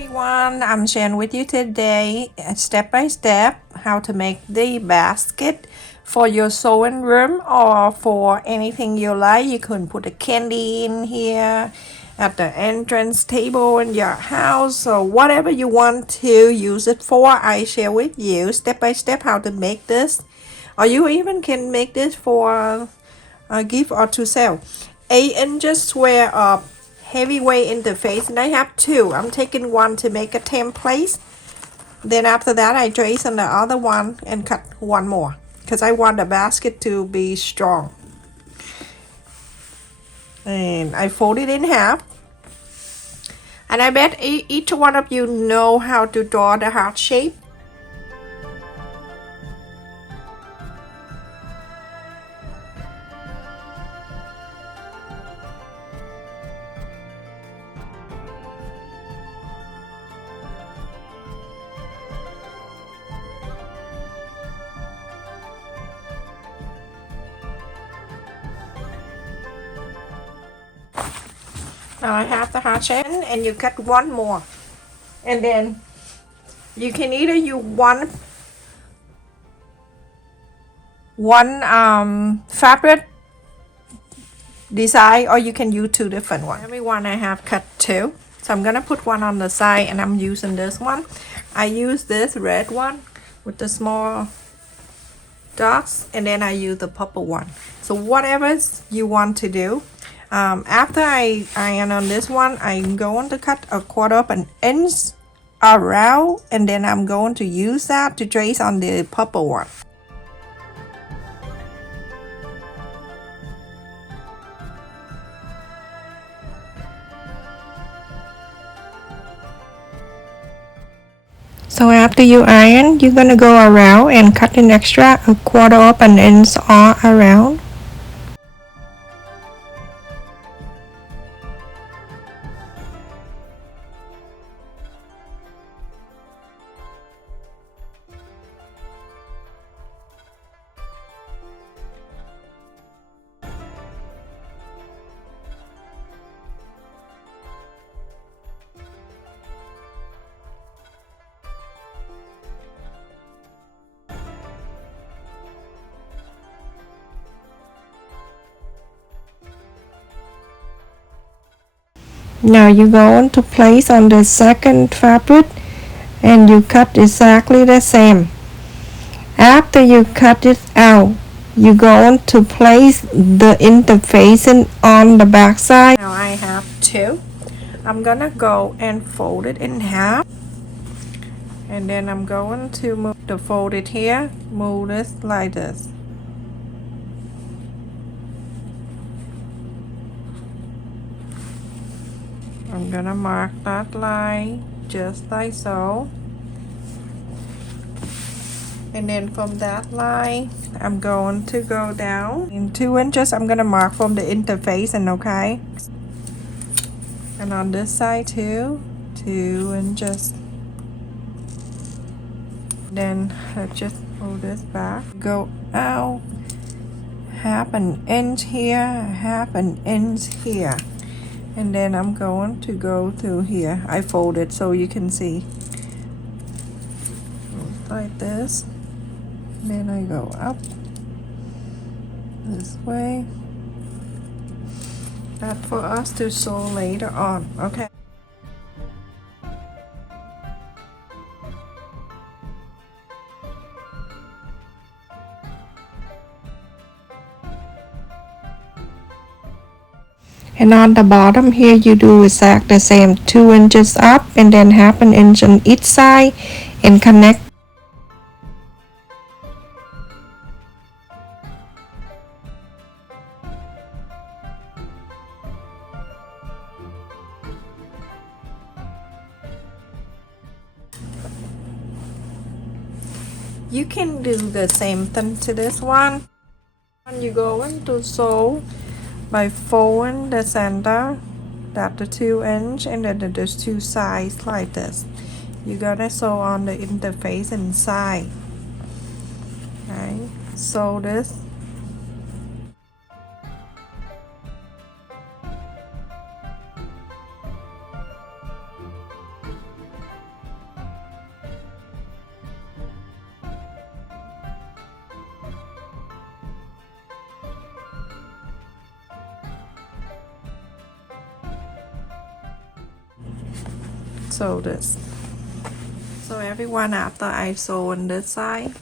everyone, I'm sharing with you today step by step how to make the basket for your sewing room or for anything you like. You can put a candy in here at the entrance table in your house or whatever you want to use it for. I share with you step by step how to make this, or you even can make this for a gift or to sell. 8 inches square of heavyweight interface, and I have two. I'm taking one to make a template. Then after that I trace on the other one and cut one more because I want the basket to be strong. And I fold it in half. And I bet each one of you know how to draw the heart shape. Now I have the heart shape and you cut one more. And then you can either use one fabric design, or you can use two different ones. Every one I have cut two. So I'm gonna put one on the side and I'm using this one. I use this red one with the small dots, and then I use the purple one. So whatever you want to do. After I iron on this one, I'm going to cut a quarter of an inch around, and then I'm going to use that to trace on the purple one. So after you iron, you're gonna go around and cut an extra a quarter of an inch all around. Now you go on to place on the second fabric and you cut exactly the same. After you cut it out, you go on to place the interfacing on the back side. Now I have two. I'm gonna go and fold it in half, and then I'm going to move the folded here, move this like this. I'm gonna mark that line just like so, and then from that line I'm going to go down in 2 inches. I'm gonna mark from the interface, and okay, and on this side too, 2 inches. Then let's just pull this back, go out half an inch here, half an inch here, and then I'm going to go through here. I fold it so you can see like this. Then I go up this way. That's for us to sew later on. Okay. And on the bottom here you do exactly the same, 2 inches up and then half an inch on each side and connect. You can do the same thing to this one. You go into sew by folding the center, that's the 2 inch, and then there's two sides like this. You gotta sew on the interface inside. Okay, sew this. sew this. So everyone, after I sew on this side,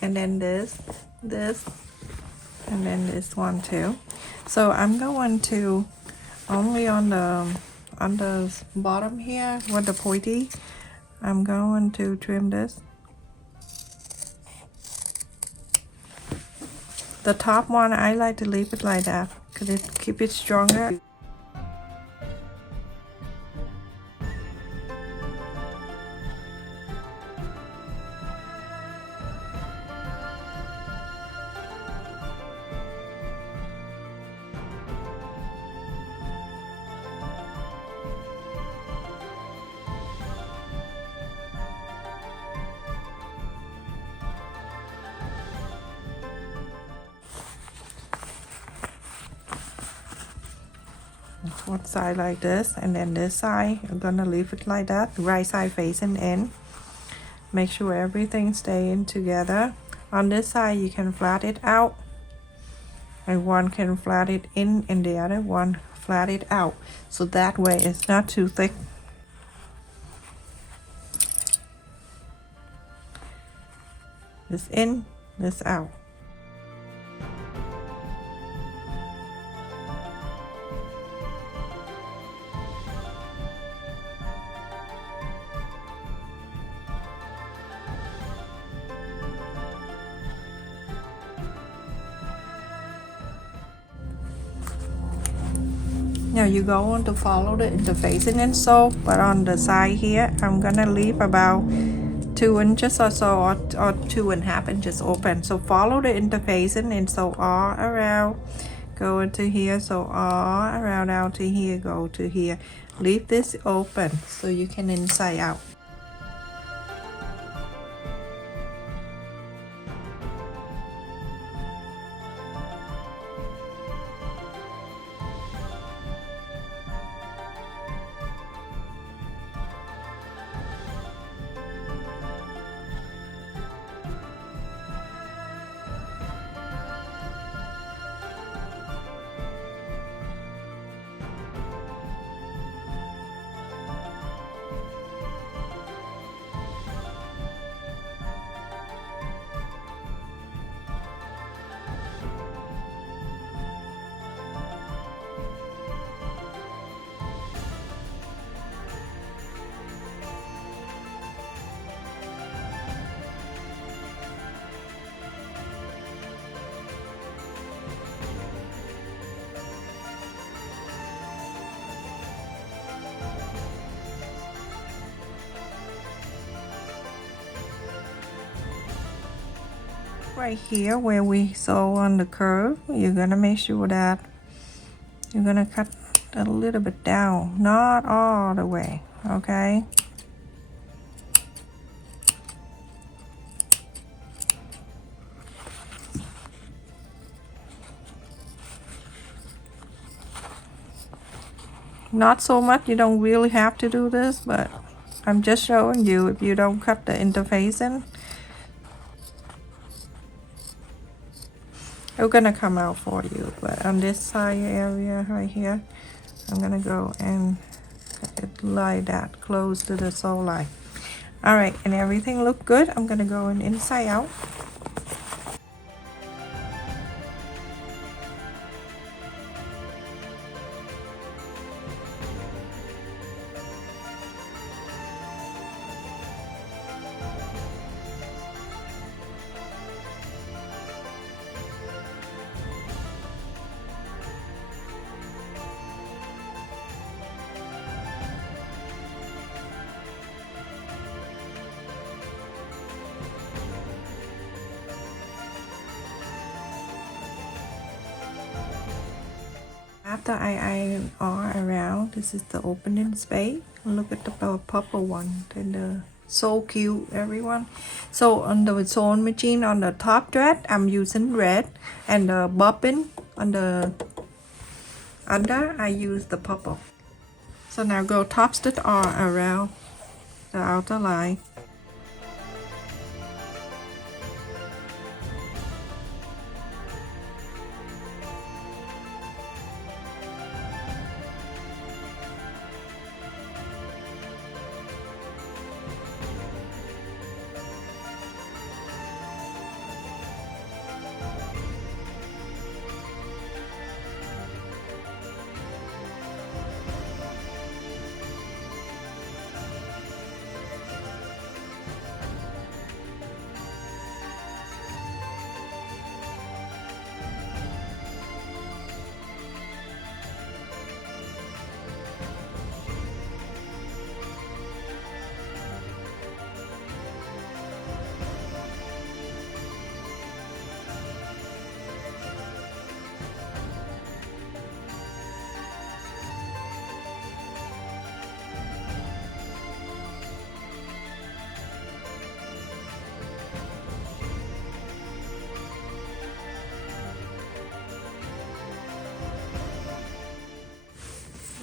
and then this, and then this one too. So I'm going to only on the bottom here with the pointy, I'm going to trim this. The top one, I like to leave it like that because it keep it stronger. One side like this, and then this side I'm gonna leave it like that, right side facing in. Make sure everything stay in together. On this side you can flat it out, and one can flat it in and the other one flat it out, so that way it's not too thick. This in, this out. Now you go on to follow the interfacing and sew, but on the side here I'm gonna leave about 2 inches or so, or 2.5 inches open. So follow the interfacing and sew all around, go into here, so all around out to here, go to here. Leave this open so you can inside out. Right here where we sew on the curve, you're gonna make sure that you're gonna cut a little bit down, not all the way, okay? Not so much, you don't really have to do this, but I'm just showing you if you don't cut the interfacing, it's gonna come out for you. But on this side area right here, I'm gonna go and cut it like that, close to the sew line. All right, and everything look good. I'm gonna go in inside out. After I iron all around, this is the opening space. Look at the purple one, and the so cute, everyone. So on the sewing machine, on the top thread, I'm using red, and the bobbin on the under, I use the purple. So now go top stitch all around the outer line.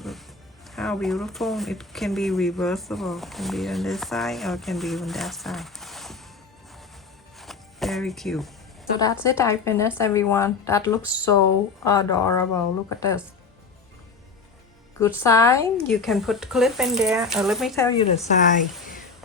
Look how beautiful. It can be reversible. It can be on this side or it can be on that side. Very cute. So that's it. I finished, everyone. That looks so adorable. Look at this. Good side. You can put clip in there. Let me tell you the side.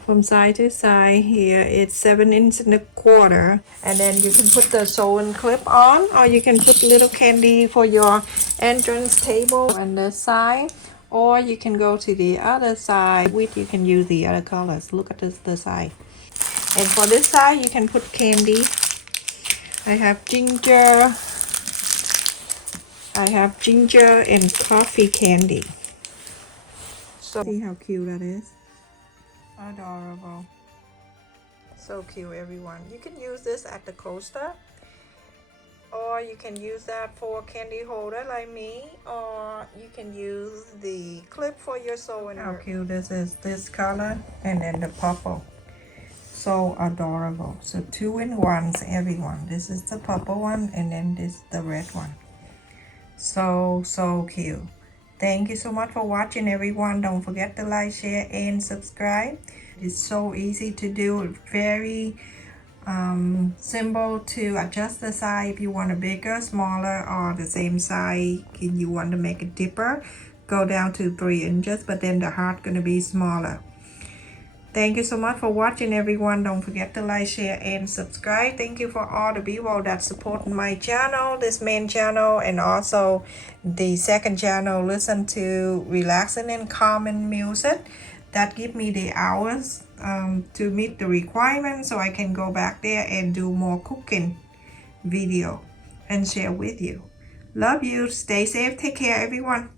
From side to side here, it's 7 inches and a quarter. And then you can put the sewing clip on, or you can put little candy for your entrance table on this side. Or you can go to the other side, which you can use the other colors. Look at the side. And for this side, you can put candy. I have ginger and coffee candy. So see how cute that is. Adorable. So cute, everyone. You can use this at the coaster, or you can use that for a candy holder like me, or you can use the clip for your sewing. How cute this is. This color and then the purple. So adorable. So 2-in-1s, everyone. This is the purple one, and then this the red one. So cute. Thank you so much for watching, everyone. Don't forget to like, share, and subscribe. It's so easy to do. Very simple to adjust the size if you want a bigger, smaller, or the same size. If you want to make it deeper, go down to 3 inches, but then the heart gonna be smaller. Thank you so much for watching, everyone. Don't forget to like, share, and subscribe. Thank you for all the people that support my channel, this main channel, and also the second channel. Listen to relaxing and calming music that give me the hours to meet the requirements, so I can go back there and do more cooking video and share with you. Love you. Stay safe. Take care, everyone.